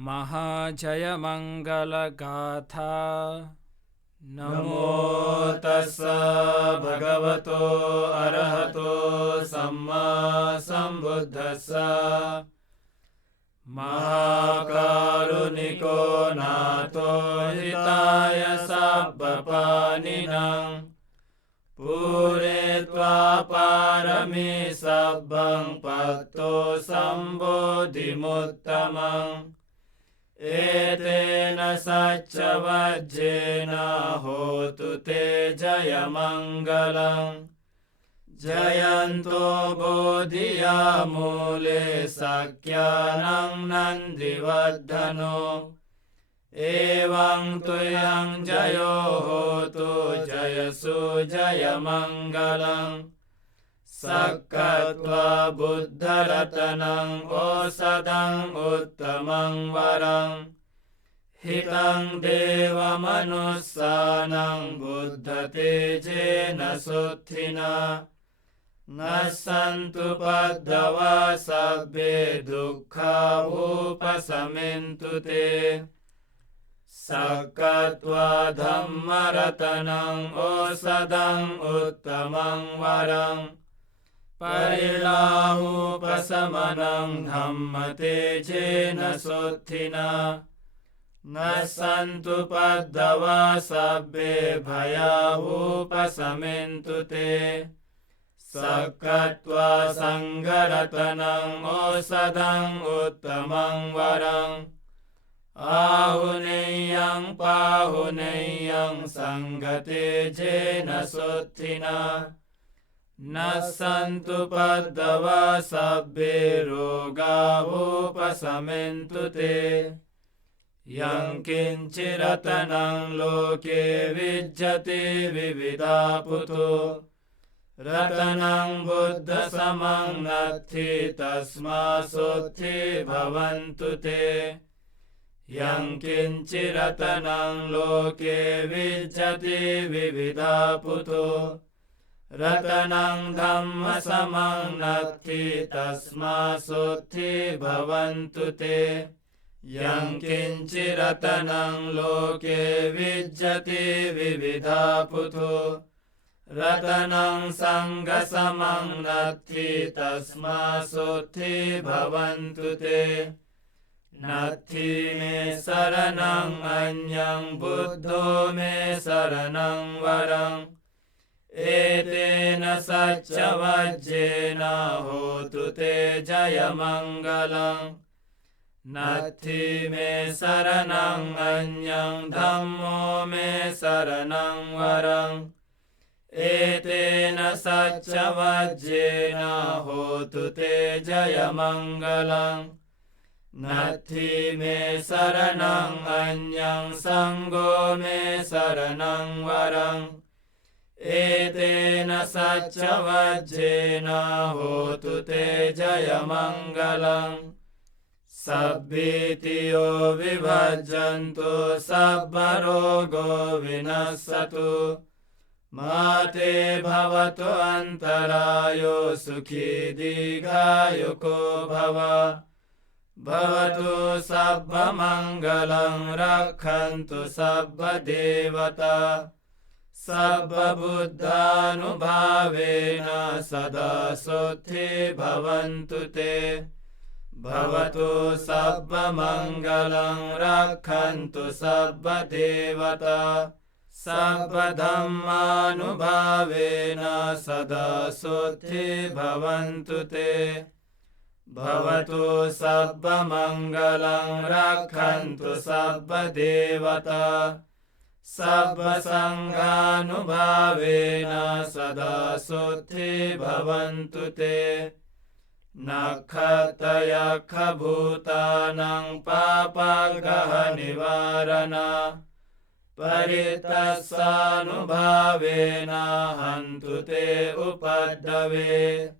महाजयमङ्गलगाथा। नमो तस्स भगवतो अरहतो सम्मा सम्बुद्धस्स। महाकारुणिको नाथो हिताय सब्बपानिनां पूरयित्वा पारमी सब्बं पत्तो सम्बोधिमुत्तमम्। एतेन सच्चवज्जेन होतु ते जयमङ्गलम्। जयन्तो बोधिया मूले सख्यानं नन्दिवर्धनो। एवं तुयं जयो होतु जयसु जयमङ्गलम्। सक्कत्वा बुद्धरत्नं ओषधं उत्तमं वरं। हितं देवमनुस्सानं बुद्धतेजेन सुथिना। नश्यन्तु पद्मवा सभ्ये दुःखावुपशमन्तु ते। सक्कत्वा धम्मरत्नं ओषधं उत्तमं वरं। परिलाहुपशमनं धम्मतेजेन सुथिना। नश्यन्तु पद्मवा सभ्ये भयावुपशमन्तु ते। सक्कत्वा सङ्घरत्नं ओषधं उत्तमं वरं। आहुनेयं पाहुनेयं सङ्घतेजेन सुथिना। नश्यन्तु पद्मवा सभ्ये रोगावुपशमन्तु ते। यं किञ्चिरत्नं लोके विद्यते विविधा पुतो। रत्नं बुद्धसमं नत्थि तस्मात्सुत्थि भवन्तु ते। यं किञ्चिरत्नं लोके विद्यते विविधा पुतो। रत्नं धम्मसमं नत्थि तस्मात्सुत्थि भवन्तु ते। यं किञ्चिरत्नं लोके विद्यते विविधा पुतो। रत्नं सङ्गसमं नत्थि तस्मात्सुत्थि भवन्तु ते। नत्थि मे शरणं अन्यं बुद्धो मे शरणं वरम्। एतेन सच्चवज्जेन होतु ते जयमङ्गलम्। नत्थि मे शरणं अन्यं धम्मो मे शरणं वरम्। एतेन सच्चवज्जेन होतु ते जयमङ्गलम्। नत्थि मे शरणं अन्यं सङ्घो मे शरणं वरम्। एतेन सच्चवज्जेन होतु ते जयमङ्गलम्। सभ्भीतियो विभज्जन्तु सब्बरोगो विनश्यतु। मा ते भवतु अन्तरायो सुखी दीर्घायुको भव। भवतु सब्बमङ्गलं रक्षन्तु सब्बदेवता। सब्बबुद्धानुभावेन सदा सुखी भवन्तु ते। भवतु सब्बमङ्गलं रक्षन्तु सब्बदेवता। सब्बधम्मानुभावेन सदा सुखी भवन्तु ते। भवतु सब्बमङ्गलं रक्षन्तु सब्बदेवता। सब्बसङ्घानुभावेन सदा सुखी भवन्तु ते। नक्षत्रयक्षभूतानां पापग्रहनिवारण। परितस्सानुभावेन हन्तु ते उपद्रवे।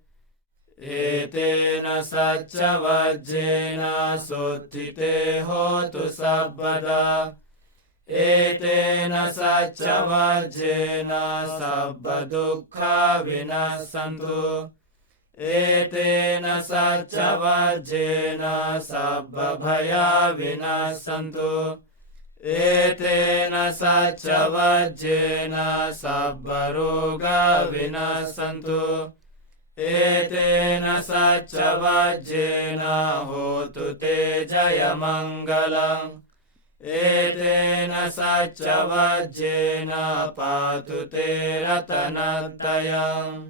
एतेन सच्चवज्जेन सुस्थिते होतु सर्वदा। एतेन सच्चवज्जेन सब्बदुःखा विनश्यन्तु। एतेन सच्चवज्जेन सब्बभया विनश्यन्तु एतेन सच्चवज्जेन सब्बरोगा विनश्यन्तु एतेन सच्चवज्जेन होतु ते जयमङ्गलम् एतेन सच्चवज्जेन पातु ते रतनत्रयम्